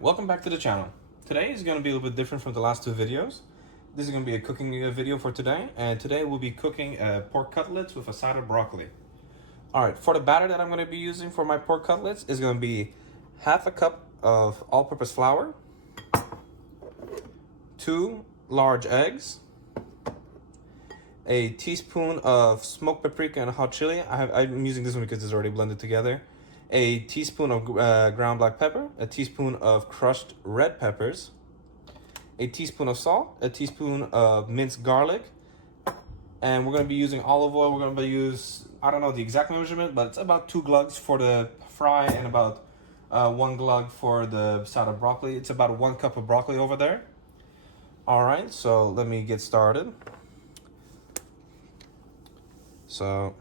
welcome back to the channel. Today is going to be a little bit different from the last two videos. This is going to be a cooking video for today, and today we'll be cooking pork cutlets with a side of broccoli. Alright, for the batter that I'm going to be using for my pork cutlets is going to be half a cup of all-purpose flour, 2 large eggs, a teaspoon of smoked paprika and hot chili. I'm using this one because it's already blended together. A teaspoon of ground black pepper, a teaspoon of crushed red peppers, a teaspoon of salt, a teaspoon of minced garlic, and we're going to be using olive oil. We're going to use, I don't know the exact measurement, but it's about 2 glugs for the fry and about 1 glug for the side of broccoli. It's about 1 cup of broccoli over there. Alright, so let me get started. So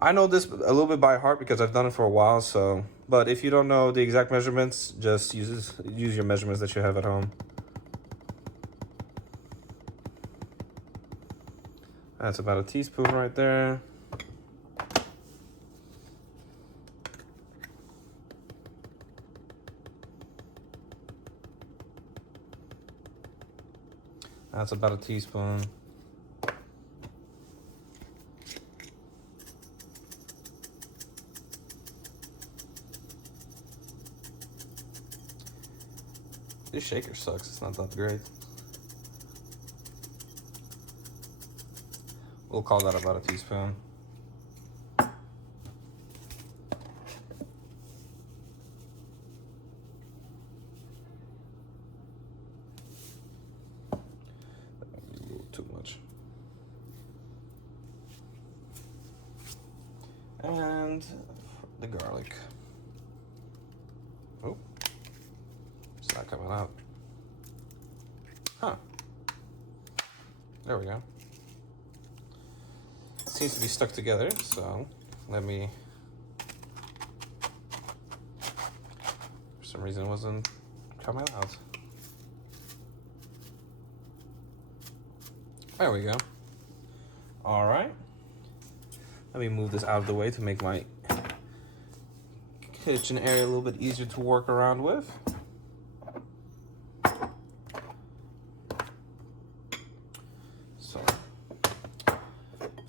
I know this a little bit by heart because I've done it for a while, but if you don't know the exact measurements, just use your measurements that you have at home. That's about a teaspoon right there. That's about a teaspoon. This shaker sucks, it's not that great. We'll call that about a teaspoon. That might be a little too much. And the garlic. Oh. It's not coming out. Huh. There we go. It seems to be stuck together, so let me... For some reason it wasn't coming out. There we go. Alright. Let me move this out of the way to make my kitchen area a little bit easier to work around with.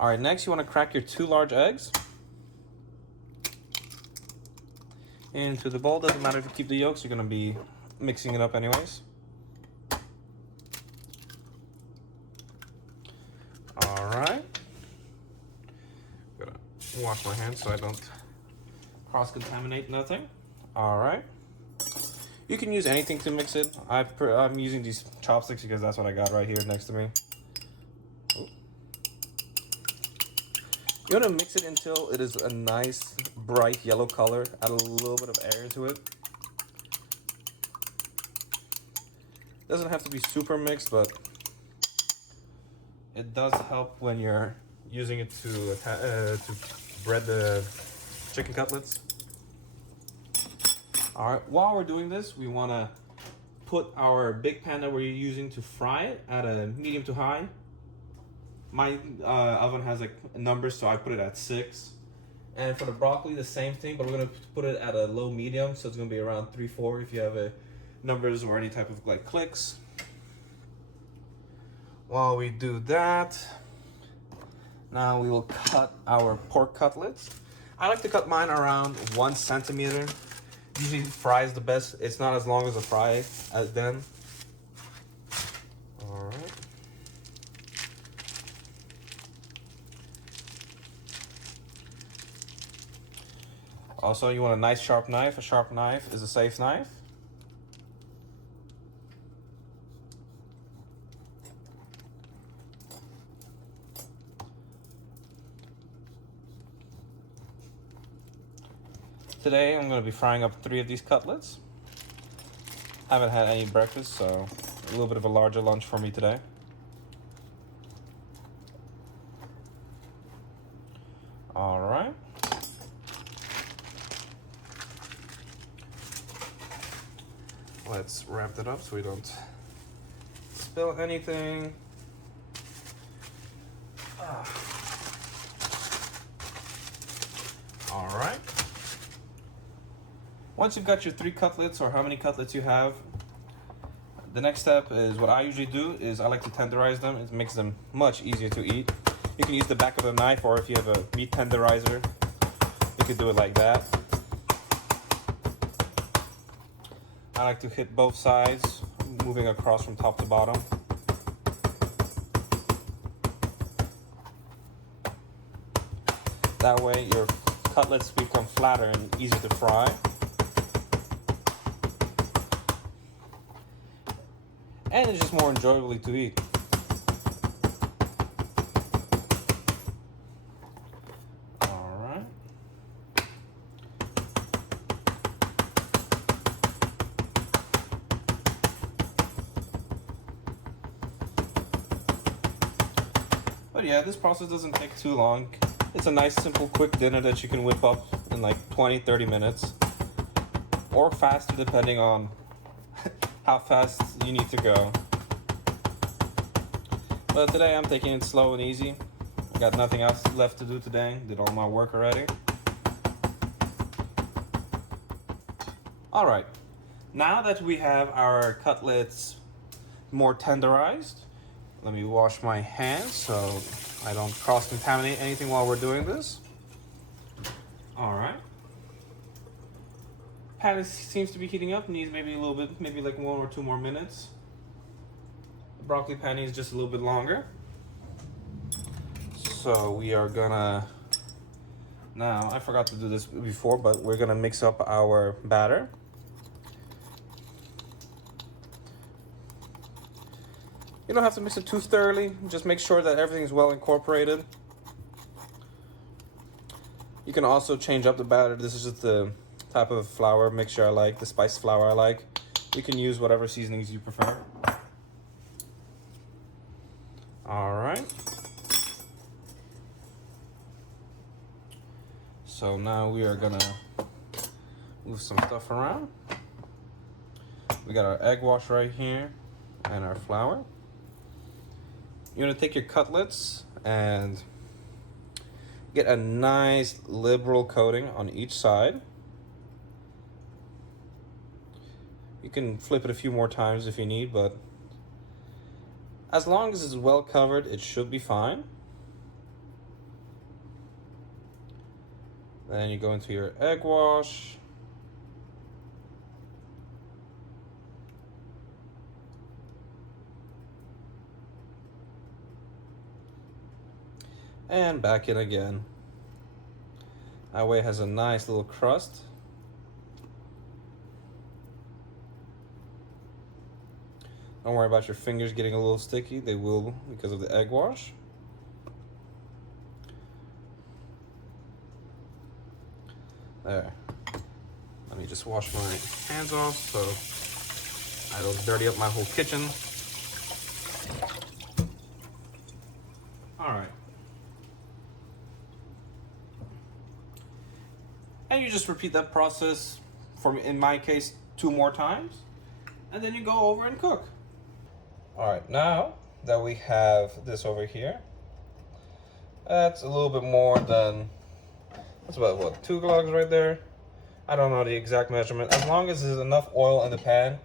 All right, next you want to crack your 2 large eggs into the bowl. Doesn't matter if you keep the yolks, you're going to be mixing it up anyways. All right. I'm going to wash my hands so I don't cross-contaminate nothing. All right. You can use anything to mix it. I'm using these chopsticks because that's what I got right here next to me. You want to mix it until it is a nice bright yellow color. Add a little bit of air into it. Doesn't have to be super mixed, but it does help when you're using it to bread the chicken cutlets. All right, while we're doing this, we want to put our big pan that we're using to fry it at a medium to high. My oven has like numbers, so I put it at 6. And for the broccoli, the same thing, but we're gonna put it at a low medium, so it's gonna be around 3-4 if you have numbers or any type of like clicks. While we do that, now we will cut our pork cutlets. I like to cut mine around 1 centimeter. Usually fry is the best. It's not as long as a fry as then. All right. Also, you want a nice sharp knife. A sharp knife is a safe knife. Today, I'm going to be frying up 3 of these cutlets. Haven't had any breakfast, so a little bit of a larger lunch for me today. All right. Let's wrap that up so we don't spill anything. All right. Once you've got your 3 cutlets or how many cutlets you have, the next step is what I usually do is I like to tenderize them. It makes them much easier to eat. You can use the back of a knife, or if you have a meat tenderizer, you could do it like that. I like to hit both sides, moving across from top to bottom. That way your cutlets become flatter and easier to fry. And it's just more enjoyable to eat. Alright. But yeah, this process doesn't take too long. It's a nice, simple, quick dinner that you can whip up in like 20-30 minutes. Or faster, depending on how fast you need to go. But today I'm taking it slow and easy. I got nothing else left to do today. Did all my work already. Alright, now that we have our cutlets more tenderized, let me wash my hands so I don't cross-contaminate anything while we're doing this. Alright. Pan seems to be heating up, needs maybe a little bit, maybe like 1 or 2 more minutes. The broccoli pan needs just a little bit longer. So we are gonna, now I forgot to do this before, but we're gonna mix up our batter. You don't have to mix it too thoroughly, just make sure that everything is well incorporated. You can also change up the batter. This is just the type of flour mixture I like, the spiced flour I like. You can use whatever seasonings you prefer. Alright. So now we are gonna move some stuff around. We got our egg wash right here and our flour. You're gonna take your cutlets and get a nice liberal coating on each side. You can flip it a few more times if you need, but as long as it's well covered, it should be fine. Then you go into your egg wash. And back in again. That way it has a nice little crust. Don't worry about your fingers getting a little sticky. They will because of the egg wash. There. Let me just wash my hands off so I don't dirty up my whole kitchen. All right. And you just repeat that process for, in my case, 2 more times. And then you go over and cook. All right, now that we have this over here, that's a little bit more than, that's about what, 2 clogs right there? I don't know the exact measurement. As long as there's enough oil in the pan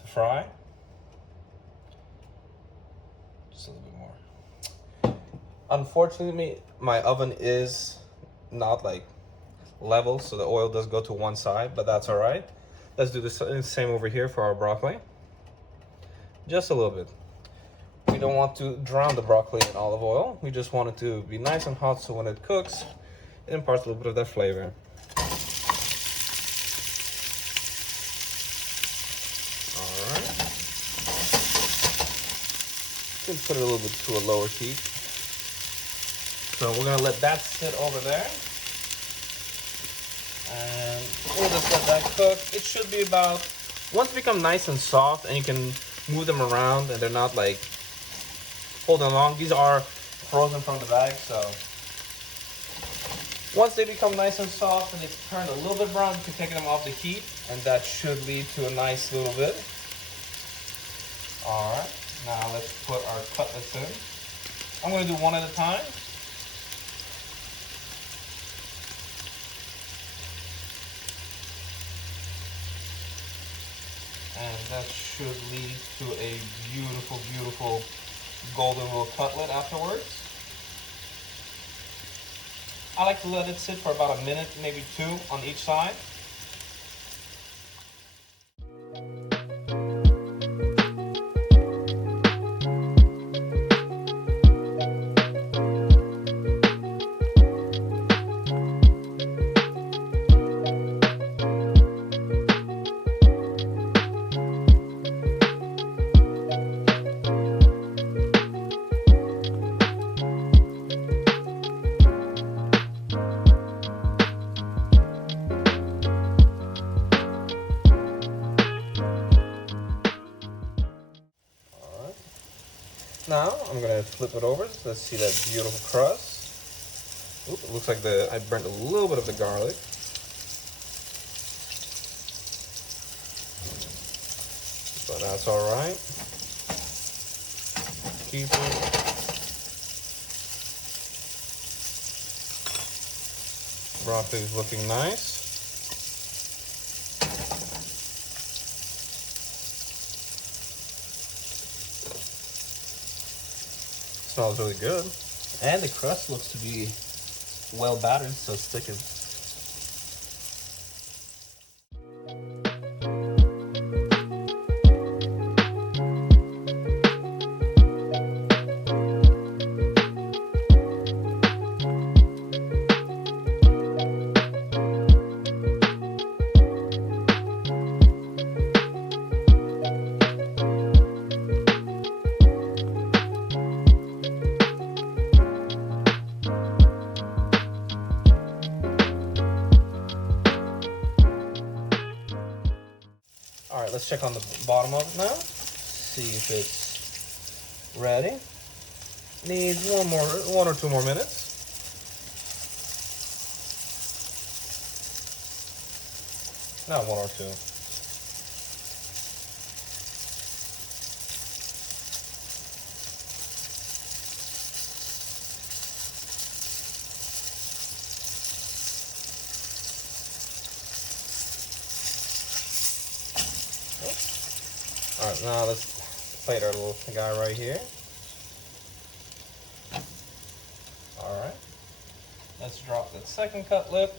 to fry. Just a little bit more. Unfortunately, my oven is not like level, so the oil does go to one side, but that's all right. Let's do the same over here for our broccoli. Just a little bit. We don't want to drown the broccoli in olive oil. We just want it to be nice and hot so when it cooks, it imparts a little bit of that flavor. All right. You can put it a little bit to a lower heat. So we're gonna let that sit over there. And we'll just let that cook. It should be about, once they become nice and soft and you can move them around and they're not like holding along. These are frozen from the bag, so once they become nice and soft and it's turned a little bit brown, you can take them off the heat and that should lead to a nice little bit. All right, now let's put our cutlets in. I'm gonna do one at a time. And that should lead to a beautiful, beautiful golden little cutlet afterwards. I like to let it sit for about a minute, maybe 2 on each side. Now I'm gonna flip it over. So let's see that beautiful crust. Oop, it looks like I burnt a little bit of the garlic. But that's all right. Keep it. Broccoli is looking nice. Smells really good. And the crust looks to be well battered, so it's sticking. All right, let's check on the bottom of it now. See if it's ready. Needs one or two more minutes. Not 1 or 2. All right, now let's plate our little guy right here. All right, let's drop that second cutlet.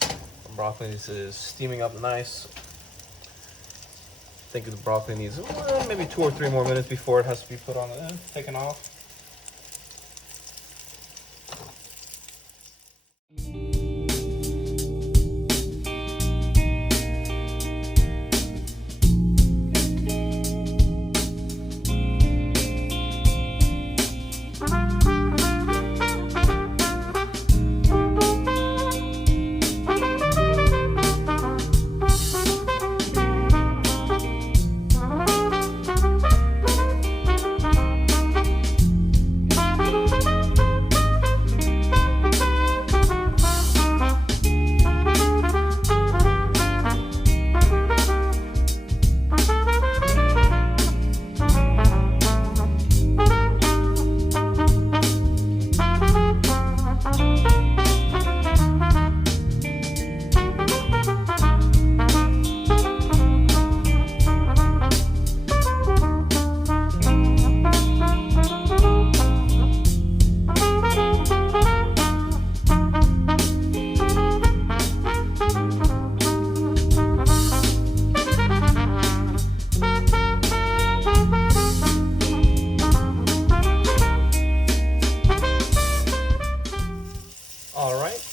The broccoli is steaming up nice. I think the broccoli needs maybe 2 or 3 more minutes before it has to be put on the taken off.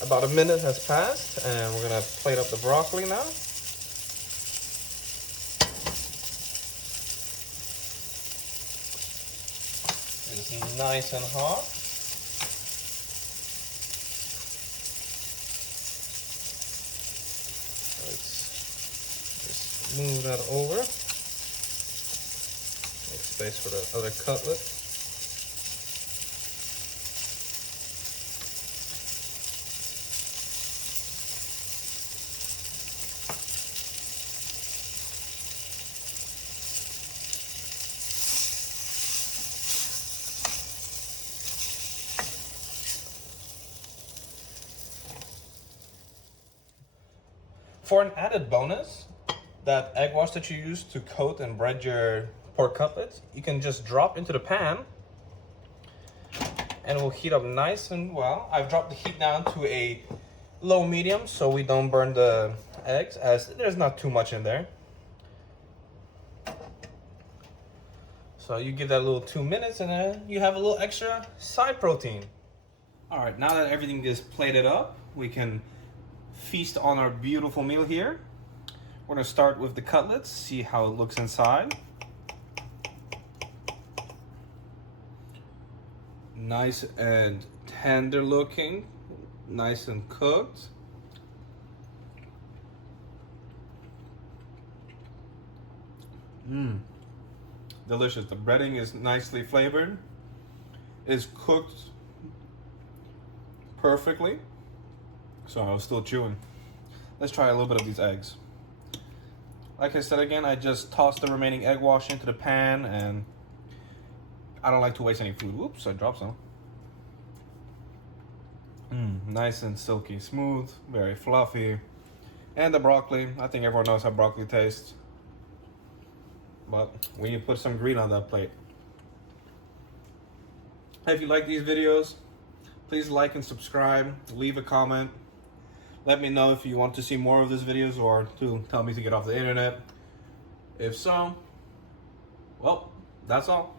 About a minute has passed, and we're gonna plate up the broccoli now. It's nice and hot. Let's just move that over. Make space for the other cutlet. for an added bonus, that egg wash that you use to coat and bread your pork cutlets, you can just drop into the pan and it will heat up nice and well. I've dropped the heat down to a low medium so we don't burn the eggs, as there's not too much in there. So you give that a little 2 minutes and then you have a little extra side protein. All right, now that everything is plated up, we can feast on our beautiful meal here. We're gonna start with the cutlets, see how it looks inside. Nice and tender looking, nice and cooked. Delicious. The breading is nicely flavored. It's cooked perfectly. So I was still chewing. Let's try a little bit of these eggs. Like I said again, I just tossed the remaining egg wash into the pan, and I don't like to waste any food. Whoops, I dropped some. Nice and silky smooth, very fluffy. And the broccoli, I think everyone knows how broccoli tastes. But we need to put some green on that plate. If you like these videos, please like and subscribe, leave a comment. Let me know if you want to see more of these videos or to tell me to get off the internet. If so, well, that's all.